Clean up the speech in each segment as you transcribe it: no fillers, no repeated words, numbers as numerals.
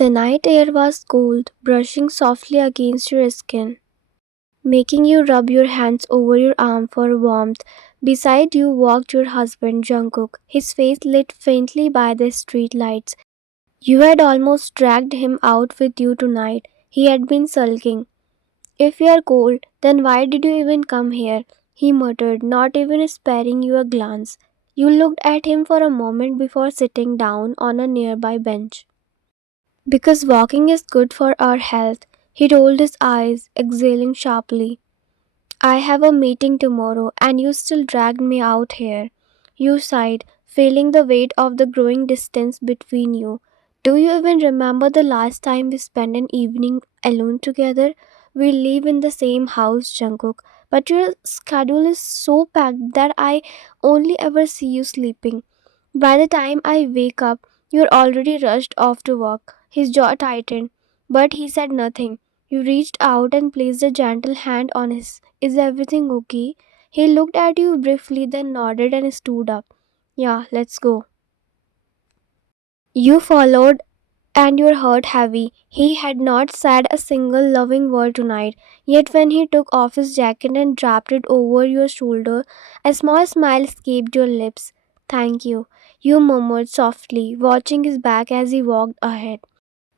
The night air was cold, brushing softly against your skin, making you rub your hands over your arm for warmth. Beside you walked your husband, Jungkook, his face lit faintly by the street lights. You had almost dragged him out with you tonight. He had been sulking. If you are cold, then why did you even come here? He muttered, not even sparing you a glance. You looked at him for a moment before sitting down on a nearby bench. Because walking is good for our health, he rolled his eyes, exhaling sharply. I have a meeting tomorrow, and you still dragged me out here. You sighed, feeling the weight of the growing distance between you. Do you even remember the last time we spent an evening alone together? We live in the same house, Jungkook, but your schedule is so packed that I only ever see you sleeping. By the time I wake up, you're already rushed off to work. His jaw tightened, but he said nothing. You reached out and placed a gentle hand on his. Is everything okay? He looked at you briefly, then nodded and stood up. Yeah, let's go. You followed and your heart heavy. He had not said a single loving word tonight, yet when he took off his jacket and draped it over your shoulder, a small smile escaped your lips. Thank you murmured softly, watching his back as he walked ahead.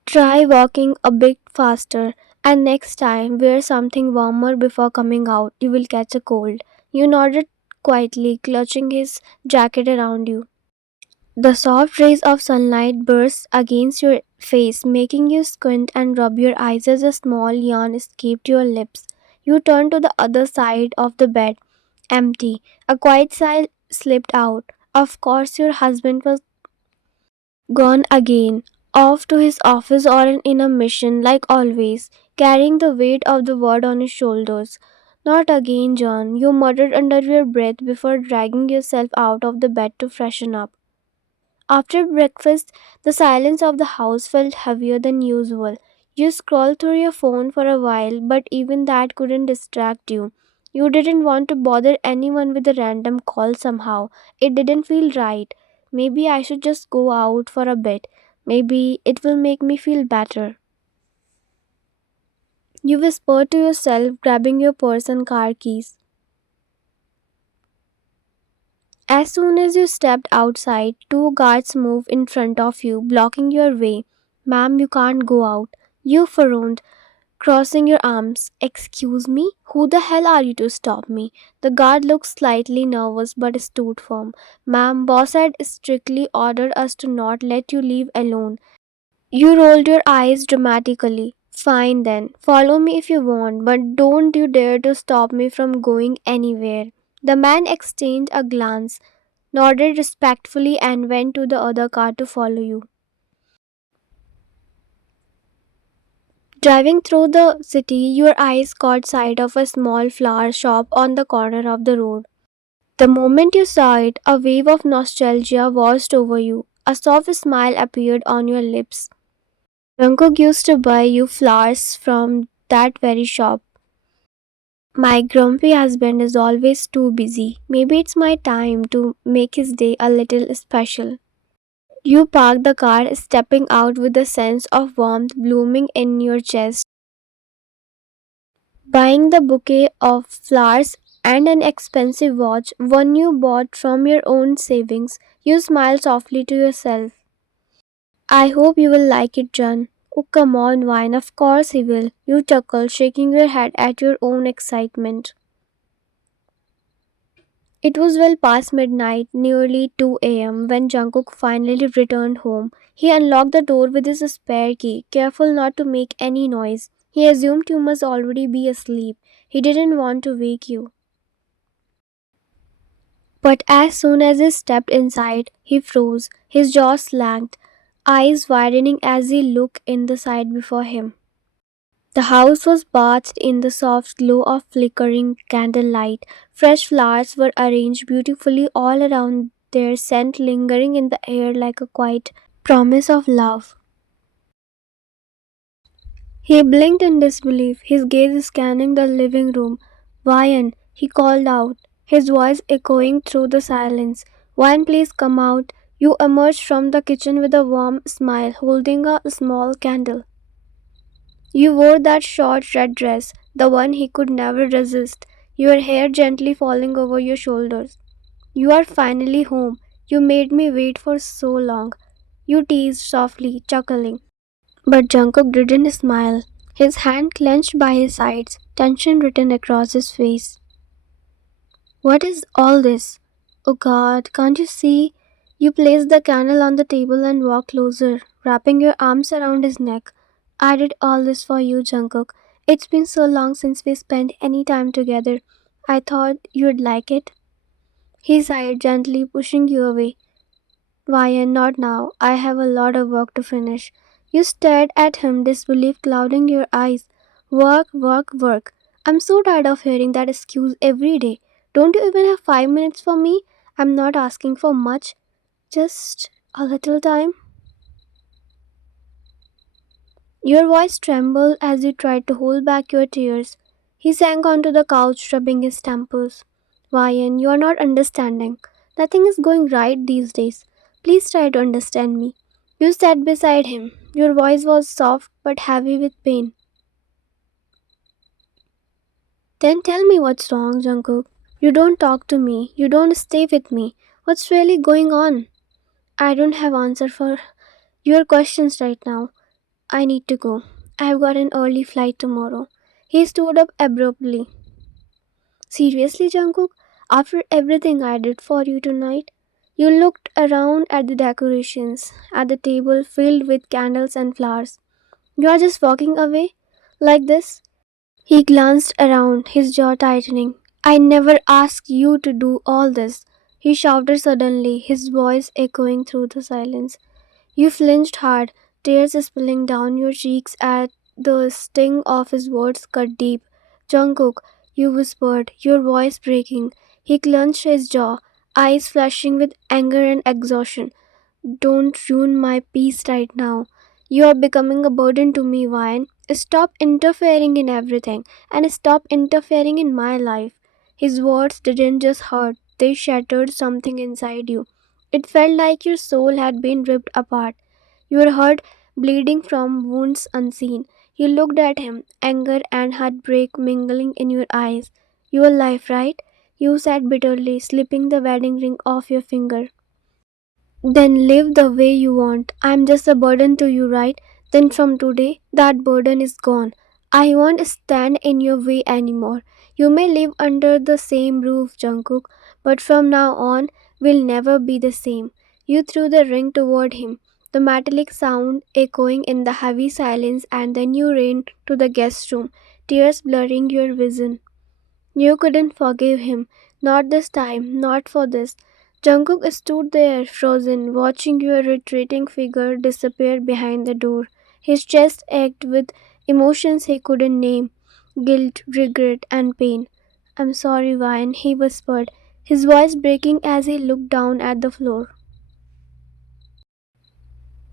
Try walking a bit faster, and next time wear something warmer before coming out. You will catch a cold. You nodded quietly, clutching his jacket around you. The soft rays of sunlight burst against your face, making you squint and rub your eyes as a small yawn escaped your lips. You turned to the other side of the bed, empty. A quiet sigh slipped out. Of course, your husband was gone again, off to his office or in a mission like always, carrying the weight of the world on his shoulders. Not again, John, you muttered under your breath before dragging yourself out of the bed to freshen up. After breakfast, the silence of the house felt heavier than usual. You scrolled through your phone for a while, but even that couldn't distract you. You didn't want to bother anyone with a random call somehow. It didn't feel right. Maybe I should just go out for a bit. Maybe it will make me feel better. You whispered to yourself, grabbing your purse and car keys. As soon as you stepped outside, two guards moved in front of you, blocking your way. Ma'am, you can't go out. You frowned, crossing your arms. Excuse me? Who the hell are you to stop me? The guard looked slightly nervous but stood firm. Ma'am, boss had strictly ordered us to not let you leave alone. You rolled your eyes dramatically. Fine then, follow me if you want, but don't you dare to stop me from going anywhere. The man exchanged a glance, nodded respectfully, and went to the other car to follow you. Driving through the city, your eyes caught sight of a small flower shop on the corner of the road. The moment you saw it, a wave of nostalgia washed over you. A soft smile appeared on your lips. Jungkook used to buy you flowers from that very shop. My grumpy husband is always too busy. Maybe it's my time to make his day a little special. You parked the car, stepping out with a sense of warmth blooming in your chest. Buying the bouquet of flowers and an expensive watch, one you bought from your own savings, you smiled softly to yourself. I hope you will like it, John. Oh, come on, Wine, of course he will. You chuckled, shaking your head at your own excitement. It was well past midnight, nearly 2 a.m., when Jungkook finally returned home. He unlocked the door with his spare key, careful not to make any noise. He assumed you must already be asleep. He didn't want to wake you. But as soon as he stepped inside, he froze, his jaw slacked, eyes widening as he looked in the sight before him. The house was bathed in the soft glow of flickering candlelight. Fresh flowers were arranged beautifully all around, their scent lingering in the air like a quiet promise of love. He blinked in disbelief, his gaze scanning the living room. Ryan, he called out, his voice echoing through the silence. Ryan, please come out. You emerged from the kitchen with a warm smile, holding a small candle. You wore that short red dress, the one he could never resist, your hair gently falling over your shoulders. You are finally home. You made me wait for so long. You teased softly, chuckling. But Jungkook didn't smile. His hand clenched by his sides, tension written across his face. What is all this? Oh God, can't you see? You placed the candle on the table and walked closer, wrapping your arms around his neck. I did all this for you, Jungkook. It's been so long since we spent any time together. I thought you'd like it. He sighed gently, pushing you away. Why, not now. I have a lot of work to finish. You stared at him, disbelief clouding your eyes. Work, work, work. I'm so tired of hearing that excuse every day. Don't you even have 5 minutes for me? I'm not asking for much. Just a little time. Your voice trembled as you tried to hold back your tears. He sank onto the couch, rubbing his temples. Ryan, you are not understanding. Nothing is going right these days. Please try to understand me. You sat beside him. Your voice was soft but heavy with pain. Then tell me what's wrong, Jungkook. You don't talk to me. You don't stay with me. What's really going on? I don't have answer for your questions right now. I need to go. I've got an early flight tomorrow. He stood up abruptly. Seriously, Jungkook? After everything I did for you tonight? You looked around at the decorations, at the table filled with candles and flowers. You are just walking away? Like this? He glanced around, his jaw tightening. I never asked you to do all this. He shouted suddenly, his voice echoing through the silence. You flinched hard, tears spilling down your cheeks at the sting of his words cut deep. Jungkook, you whispered, your voice breaking. He clenched his jaw, eyes flashing with anger and exhaustion. Don't ruin my peace right now. You are becoming a burden to me, Vine. Stop interfering in everything and stop interfering in my life. His words didn't just hurt, they shattered something inside you. It felt like your soul had been ripped apart. Your heart bleeding from wounds unseen. You looked at him, anger and heartbreak mingling in your eyes. Your life, right? You said bitterly, slipping the wedding ring off your finger. Then live the way you want. I'm just a burden to you, right? Then from today, that burden is gone. I won't stand in your way anymore. You may live under the same roof, Jungkook, but from now on, we'll never be the same. You threw the ring toward him, the metallic sound echoing in the heavy silence, and then you ran to the guest room, tears blurring your vision. You couldn't forgive him. Not this time, not for this. Jungkook stood there, frozen, watching your retreating figure disappear behind the door. His chest ached with emotions he couldn't name guilt, regret, and pain. I'm sorry, Vine, he whispered, his voice breaking as he looked down at the floor.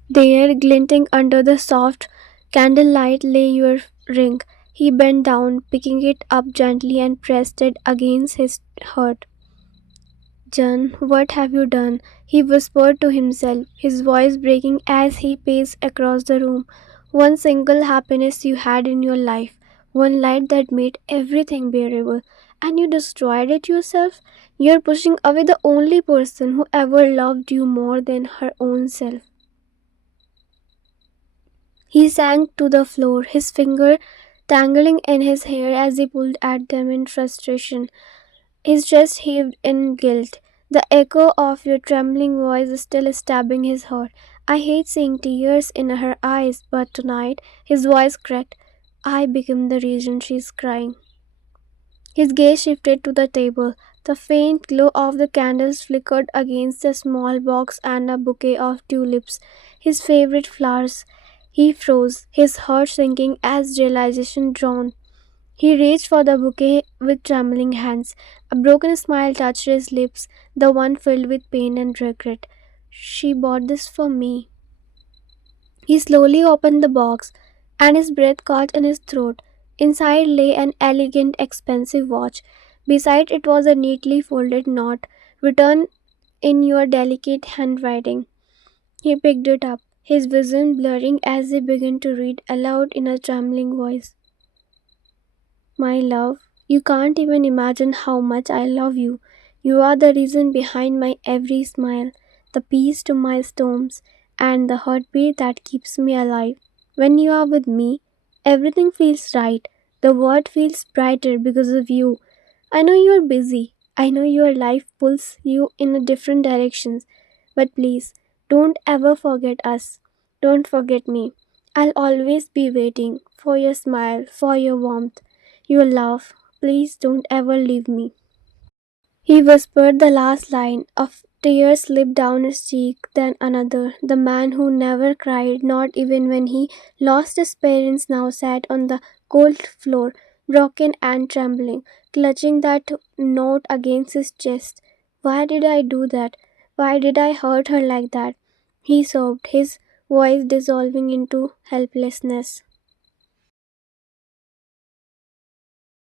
There, glinting under the soft candlelight, lay your ring. He bent down, picking it up gently and pressed it against his heart. Jan, what have you done? He whispered to himself, his voice breaking as he paced across the room. One single happiness you had in your life, one light that made everything bearable, and you destroyed it yourself? You're pushing away the only person who ever loved you more than her own self. He sank to the floor, his finger tangling in his hair as he pulled at them in frustration. His chest heaved in guilt. The echo of your trembling voice still stabbing his heart. I hate seeing tears in her eyes, but tonight his voice cracked. I became the reason she's crying. His gaze shifted to the table. The faint glow of the candles flickered against a small box and a bouquet of tulips, his favorite flowers. He froze, his heart sinking as realization drawn. He reached for the bouquet with trembling hands. A broken smile touched his lips, the one filled with pain and regret. She bought this for me. He slowly opened the box, and his breath caught in his throat. Inside lay an elegant, expensive watch. Beside it was a neatly folded note, written in your delicate handwriting. He picked it up, his vision blurring as he began to read aloud in a trembling voice. My love, you can't even imagine how much I love you. You are the reason behind my every smile, the peace to my storms, and the heartbeat that keeps me alive. When you are with me, everything feels right. The world feels brighter because of you. I know you are busy. I know your life pulls you in a different directions. But please, don't ever forget us. Don't forget me. I'll always be waiting for your smile, for your warmth, your love. Please don't ever leave me. He whispered the last line. Of tears slipped down his cheek, then another. The man who never cried, not even when he lost his parents, now sat on the cold floor, broken and trembling, clutching that note against his chest. Why did I do that? Why did I hurt her like that? He sobbed, his voice dissolving into helplessness.